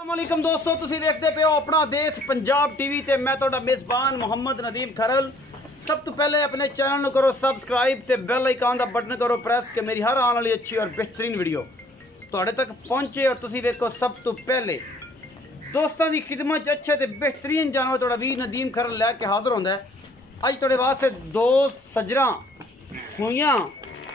अस्सलामुअलैकुम दोस्तों, तुसी देखते पे हो अपना देश पंजाब टीवी ते मैं तुहाडा मेज़बान मोहम्मद नदीम खरल। सब तो पहले अपने चैनल को करो सब्सक्राइब ते बेल आइकन का बटन करो प्रेस कि मेरी हर आने वाली अच्छी और बेहतरीन वीडियो तुहाडे तक पहुंचे और तुसी देखो सब तो पहले। दोस्तों की खिदमत अच्छे ते बेहतरीन जानवर तुहाडा वीर नदीम खरल लैके हाजिर होंदा है। अज तुहाडे वास्ते दो सजरा सूइयां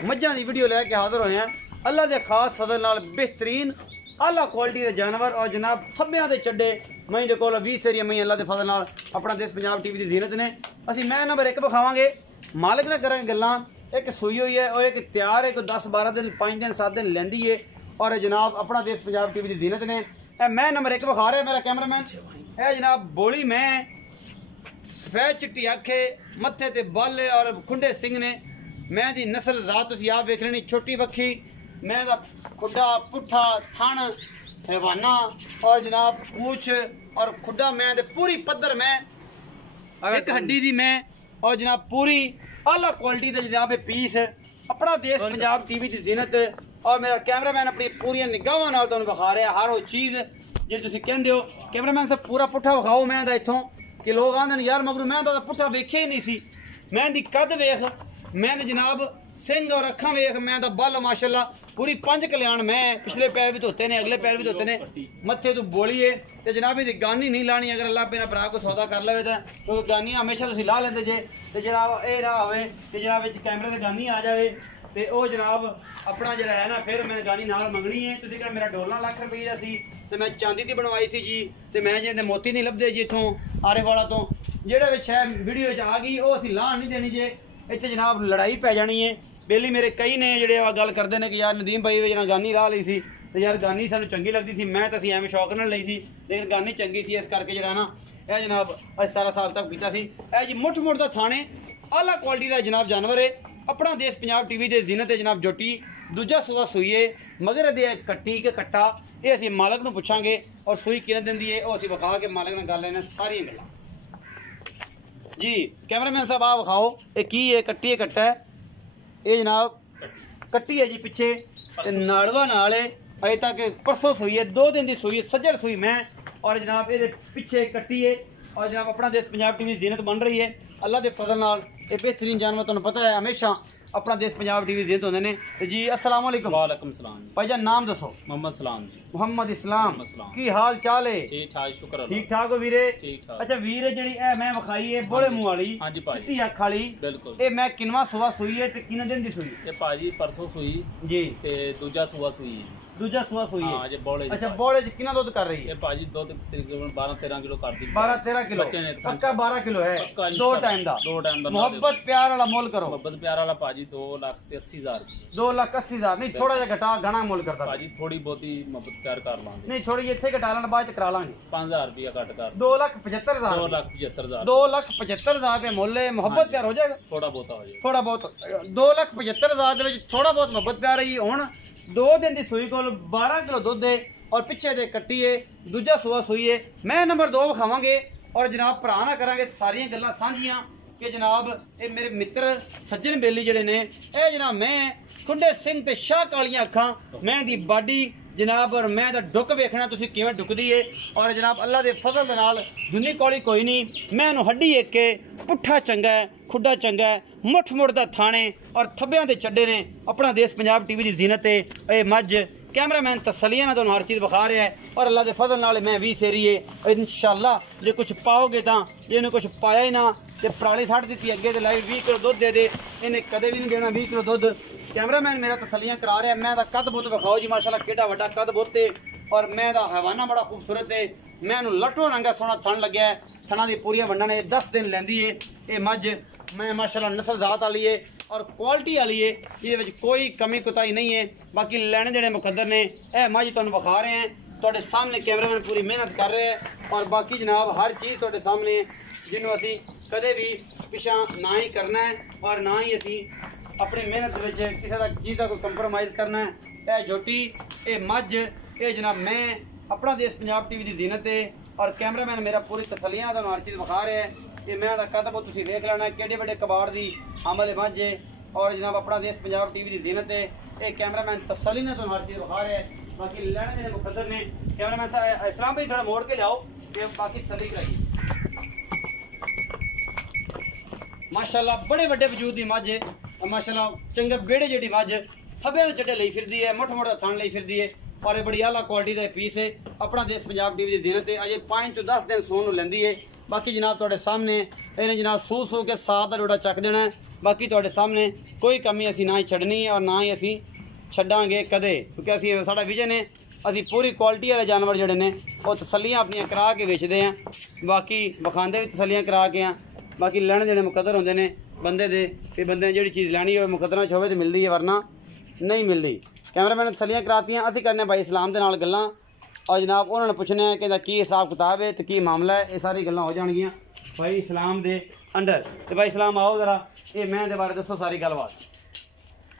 मझां की वीडियो लैके हाजिर होए हैं। अल्लाह के खास फजल नाल बेहतरीन आला क्वालिटी के जानवर और जनाब थब्बियां दे चड्डे मई दे कोल 20 सेरिया मई अल्लाह के फजल नाल अपना देश पंजाब टीवी की जीनत ने। असी मैं नंबर 1 विखावांगे, मालिक ने करांगे गल्लां। एक सूई हुई है और एक तैयार है, कोई 10-12 दिन 5 दिन 7 दिन लेंदी है और जनाब अपना देश पंजाब टीवी की जीनत ने। मैं नंबर 1 विखा रहा मेरा कैमरामैन है जनाब बोली। मैं सफेद चिट्टी अखे मत्थे ते बल और खुंडे सिंह ने। मैं दी नस्ल जात तुसीं आप वेख लेनी, छोटी बखी मैं दा खुड्डा पुट्ठा थन हैवाना और जनाब पूछ और खुड्डा मैं दे पूरी पद्धर मैं एक हड्डी दी मैं और जनाब पूरी आला क्वालिटी दे जनाब पीस अपना देश पंजाब टीवी की जीनत। और मेरा कैमरामैन अपनी पूरी निगाहां नाल तुहानूं विखा रहा हर वो चीज़ जी तुसीं कहंदे हो। कैमरामैन से पूरा पुट्ठा विखाओ मैं दा इत्थों कि लोग आंदे यार मगरू मैं तो पुट्ठा वेख्या ही नहीं सी। मैं दी कद वेख, मैं दे जनाब सिंह और अखा वेख, मैं दा बल माशाल्लाह पूरी 5 कल्याण। मैं पिछले पैर भी धोते ने, अगले पैर भी धोते ने, मत्थे तू बोली है तो जनाब इहदी गानी नहीं लानी। अगर अल्लाह मेरा भरा को सौदा कर लवे तो गानी हमेशा तुसीं ला लेंदे जे ते जनाब ये ना होवे कि जनाब विच कैमरे ते गानी आ जाए तो वह जनाब अपना जरा है ना फिर मैं गानी नाल मंगनी है। तुसीं कह मेरा डोला लाख रुपये का सी तो मैं चांदी की बनवाई थी जी तो मैं जे मोती नहीं लभदे जी इत्थों आरे वाला तो जेड़ा विच है वीडियो च आ गई वो असीं लाण नहीं देनी जे। इतने जनाब लड़ाई पै जानी है। बेली मेरे कई ने जो गल करते हैं कि यार नदीम भाई जना गानी ला ली सी तो यार गानी सानू चंगी लगती थी, मैं तो एवं शौक न ली सी लेकिन गानी चंगी सी इस करके जो ना यह जनाब 17 साल तक पीता सी। यह जी मुठ मुठ का थाने आला क्वालिटी का जनाब जानवर है अपना देश पंजाब टीवी के जीनत है जनाब जोटी। दूजा सूआ सूई है मगर दे कट्टी के कट्टा ये असीं मालक नूं पुछांगे और सूई किने दिंदी है वो असीं विखा के मालक नाल गल लेने सारियां गल्लां जी। कैमरामैन साहब आप विखाओ ये की है, कट्टी है कट्टा है ये जनाब कट्टी है जी पिछे नाड़वा नाल है अजे तक परसों सूई है 2 दिन की सूई है सज्जड़ सूई मैं और जनाब ये पिछे कट्टी है और जनाब अपना देश पंजाब टीवी जीनत बन रही है अल्लाह के फजल नाल। ये बेहतरीन जानवर तुहानूं पता है हमेशा अपना देश पंजाब टीवी जीनत होंदे ने जी। अस्सलाम वालेकुम। वालेकुम सलाम भाईजान नाम दसो। मोहम्मद सलाम जी। मोहम्मद इस्लाम की हाल चाल है? ठीक ठाक शुक्र अल्लाह। ठीक ठाक हो वीरे? ठीक ठाक। अच्छा वीरे जी मैं विखाई है बोले मुंह वाली हां जी भाई चिट्टी अख वाली बिल्कुल ये मैं किनवा सुबह सूई है ते किने दिन दी सूई ये भाजी परसों सूई जी ते दूजा सुबह सूई दूजा सुबह सूई है। हां जे बोले अच्छा बोले च कितना दूध कर रही है? ये भाजी दूध तकरीबन 12-13 किलो कर दी 12-13 किलो बच्चे ने पक्का 12 किलो है पक्का दो टाइम दा मोहब्बत प्यार वाला मोल करो। मोहब्बत प्यार वाला भाजी 2,80,000 2,80,000 नहीं थोड़ा जा घटा घना मोल करता भाजी थोड़ी बहुती मोहब्बत प्यार कर लांगे नहीं थोड़ी इत्थे घटा लेना बाद च करा लांगे 5,000 रुपया कट कर 2,75,000 2,75,000 2,75,000 रुपये मोल है। मोहब्बत प्यार हो जाएगा थोड़ा बहुत हो जाएगा थोड़ा बहुत 2,75,000 दे विच थोड़ा बहुत मोहब्बत प्यार रही हुण 2 दिन की सूई को 12 किलो दुध है और पिछे दे कट्टी है दूजा सूआ सूई है। मैं नंबर 2 विखावांगे और जनाब भरा ना करांगे सारियां गल्लां सांझियां कि जनाब ये मेरे मित्र सज्जन बेली जड़े ने ये जनाब मैं खुंडे सिंह ते शाह कालियां अखां मैं दी बाडी जनाब और मैं दा डुक वेखना तुसीं किवें डुकदी है और जनाब अल्लाह दे फजल दे नाल दुनी कौली कोई नहीं। मैं नूं हड्डी एक के पुट्ठा चंगा है खुड्डा चंगा है मुठ मुठ दा थाने और थब्बियां दे चड्डे ने अपना देश पंजाब टीवी की जीनत है। ये मझ कैमरामैन तसलियां नाल तुहानूं हर चीज़ विखा रहा है और अल्लाह के फजल नाल मैं 20 सेरी है इंशाअल्लाह जे कुछ पाओगे तो जे इन्हें कुछ पाया ही ना तो पराली सट दी अगे तो लाइव 20 किलो दुध दे दे इन्हें कदे भी नहीं देना 20 किलो दुध। कैमरामैन मेरा तसलियां करा रहा है। मैं कद बुत विखाओ जी माशाल्लाह केडा वड्डा कद बुत है और मैं हैवाना बड़ा खूबसूरत है। मैं लट्टो रंगा सोहना थन लग्या है थना दी पूरियां वंडा ने 10 दिन लैंदी है ये मझ मैं माशाल्लाह नस्ल जात वाली है और क्वालिटी वाली है ये कोई कमी कुताही नहीं है। बाकी लैने देने मुकद्दर ने यह मझ तुहानूं विखा रहे हैं तुहाडे सामने कैमरामैन पूरी मेहनत कर रहे हैं और बाकी जनाब हर चीज़ तुहाडे सामने जिन्हों असी कदे भी पिछा ना ही करना है और ना ही असी अपनी मेहनत किसी का चीज़ का कोई कंप्रोमाइज़ करना है। यह झोटी ये मझ ये जनाब मैं अपना देश पंजाब टीवी की जीनत है और कैमरामैन मेरा पूरी तसलियां तुहानूं हर चीज़ विखा रहे हैं। ये मैं कद बहुत तुसीं देख लेना केडे बड़े कबाड़ की आमल मझ है और जनाब अपना देश पंजाब टीवी की जीनत है। ये कैमरामैन तसली ने तुहानूं हर चीज़ विखा रहा है। बाकी लेने देने मुकद्दर ने। कैमरामैन साहब इस्लाम भाई थोड़ा मोड़ के लाओ कि बाकी तसल्ली कराइए। माशाल्लाह बड़े बड़े वजूद दी मझ है माशाल्लाह चंगे बेड़े जेडी मझ थब्बे दे चड्डे लई फिरदी है मुठ मुठ दा थण लई फिरदी है और ये बड़ी आला क्वालिटी दा पीस है। अपना देश पंजाब टीवी दी दिन ते अजे 5 तो 10 दिन सोन नूं लैंदी है। बाकी जनाब तुहाडे सामने इहने जनाब सू के साथ दा डोडा चक देना है। बाकी तुहाडे सामने कोई कमी असीं ना ही छड्डनी है और ना ही असीं छड्डांगे कदे क्योंकि असीं साडा विजन है असीं पूरी क्वालिटी वाले जानवर जिहड़े ने वो तसल्लियां अपनियां करा के वेचदे हैं। बाकी विखांदे भी तसल्लियां करा के हैं। बाकी लैने देने मुकद्दर होंदे ने बंदे दे कि बंदे जिहड़ी चीज़ लैनी होवे मुकद्दरां च होवे ते मिलदी है वरना नहीं मिलदी। कैमरामैन तसल्लियां करातियां असीं करने भाई इस्लाम दे नाल गल्लां और जनाब उन्होंने पूछने कि की हिसाब किताब है तो की मामला है ये सारी गल्लां हो जाणगियां भाई इस्लाम दे अंडर। तो भाई इस्लाम आओ जरा ये मैं दे बारे दसो सारी गलबात।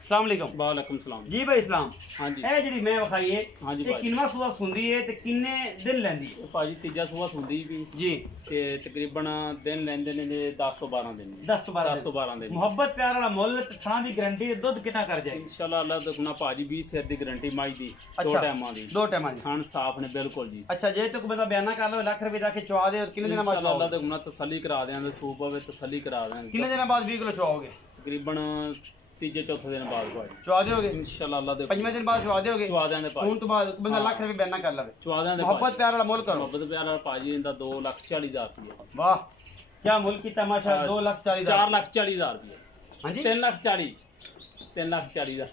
अस्सलाम वालेकुम। वालेकुम सलाम जी भाई इस्लाम हाँ जी ਇਹ ਜਿਹੜੀ ਮੈਂ ਵਿਖਾਈ ਹੈ हाँ जी ਇਹ भाजी ਕਿੰਨਾ ਸੂਆ ਸੁੰਦੀ ਹੈ ਤੇ ਕਿੰਨੇ ਦਿਨ ਲੈਂਦੀ ਹੈ भाजी तीजा सुबह सुंदी भी ਜੀ ਤੇ ਤਕਰੀਬਨ ਦਿਨ ਲੈਂਦੇ ਨੇ ਜੇ 10 ਤੋਂ 12 ਦਿਨ 10 ਤੋਂ 12 10 ਤੋਂ 12 ਦਿਨ ਮੁਹੱਬਤ ਪਿਆਰ ਵਾਲਾ ਮੁੱਲ ਤੇ ਥਾਂ ਦੀ ਗਾਰੰਟੀ ਦੁੱਧ ਕਿੰਨਾ ਕਰ ਜਾਏ ਇਨਸ਼ਾਅੱਲਾ ਅੱਲਾਹ ਦਾ ਗੁਨਾ ਭਾਜੀ 20 ਸਿਰ ਦੀ ਗਾਰੰਟੀ ਮਾਈ ਦੀ ਦੋ ਅੱਛਾ। ਟਾਈਮਾਂ ਦੀ ਦੋ ਟਾਈਮਾਂ ਦੀ ਖਾਣ ਸਾਫ ਨੇ ਬਿਲਕੁਲ ਜੀ ਅੱਛਾ ਜੇ ਤੂੰ ਬੰਦਾ ਬਿਆਨਾ ਕਰ ਲਓ ਲੱਖ ਰੁਪਏ ਦਾ ਕੇ ਚਵਾ ਦੇ ਕਿੰਨੇ ਦਿਨਾਂ ਬਾਅਦ ਇਨਸ਼ਾਅੱਲਾ ਅੱਲਾਹ ਚਵਾਓਗੇ ਦਾ ਗੁਨਾ ਤਸੱਲੀ ਕਰਾ ਦਿਆਂਗੇ ਸੂਪ ਹੋਵੇ ਤਸੱਲੀ ਕਰਾ ਦਿਆਂਗੇ ਕਿੰਨੇ ਦਿਨਾਂ ਬਾਅਦ 20 ਕਿਲੋ ਚਵਾਓਗੇ ਤਕਰੀਬਨ ਤੀਜੇ ਚੌਥੇ ਦਿਨ ਬਾਅਦ ਭਾਜੀ ਚਵਾ ਦਿਓਗੇ ਇਨਸ਼ਾਅੱਲਾ ਅੱਲਾਹ ਦੇ ਪੰਜਵੇਂ ਦਿਨ ਬਾਅਦ ਚਵਾ ਦਿਓਗੇ ਚਵਾ ਦਿਆਂਗੇ ਭਾਜੀ ਹੁਣ ਤੋਂ ਬਾਅਦ ਬੰਦਾ ਲੱਖ ਰੁਪਏ ਬਿਆਨਾ ਕਰ ਲਵੇ ਚਵਾ ਦਿਆਂਗੇ ਮੁਹੱਬਤ ਪਿਆਰ ਵਾਲਾ ਮੁੱਲ ਕਰੋ ਮੁਹੱਬਤ ਪਿਆਰ ਵਾਲਾ ਭਾਜੀ ਇਹਦਾ 2,40,000 ਰੁਪਏ ਵਾਹ ਕੀ ਮੁੱਲ ਕੀਤਾ ਮਾਸ਼ਾਅੱਲਾ 2 ਲੱਖ 40 ਹਜ਼ਾਰ 4,40,000 ਰੁਪਏ ਹਾਂਜੀ 3,40,000 ਦਾ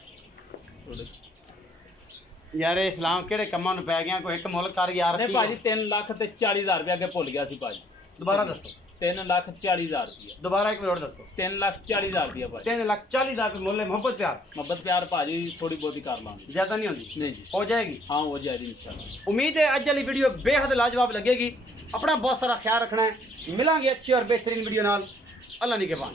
ਯਾਰ ਇਹ ਇਸਲਾਮ ਕਿਹੜੇ ਕੰਮਾਂ ਨੂੰ ਪੈ ਗਿਆ ਕੋਈ ਇੱਕ ਮੁੱਲ ਕਰ ਯਾਰ ਅਰੇ ਭਾਜੀ 3,40,000 ਰੁਪਏ ਅੱਗੇ ਭੁੱਲ ਗਿਆ ਸੀ ਭਾਜੀ ਦੁਬਾਰਾ ਦੱਸੋ 3,40,000 ਰੁਪਏ ਦੁਬਾਰਾ ਇੱਕ ਮਿੰਟ ਦੱਸੋ 3,40,000 ਰੁਪਏ ਭਾਜੀ 3 ਲੱਖ 40 ਹਜ਼ਾਰ ਰੁਪਏ ਮੁੱਲ ਹੈ ਮੁਹੱਬਤ ਪਿਆਰ ਮੁਹੱਬਤ ਪਿਆਰ ਭਾਜੀ ਥੋੜੀ ਬਹੁਤੀ ਕਰ ਲਾਂਗੇ ਜ਼ਿਆਦਾ ਨਹੀਂ ਹੁੰਦੀ ਨਹੀਂ ਜੀ ਹੋ ਜਾਏਗੀ ਹਾਂ ਹੋ ਜਾਏਗੀ ਇਨਸ਼ਾਅੱਲਾ उम्मीद है अज वाली वीडियो बेहद लाजवाब लगेगी। अपना बहुत सारा ख्याल रखना है। मिलांगे अच्छी और बेहतरीन वीडियो नाल। अल्लाह निगहबान।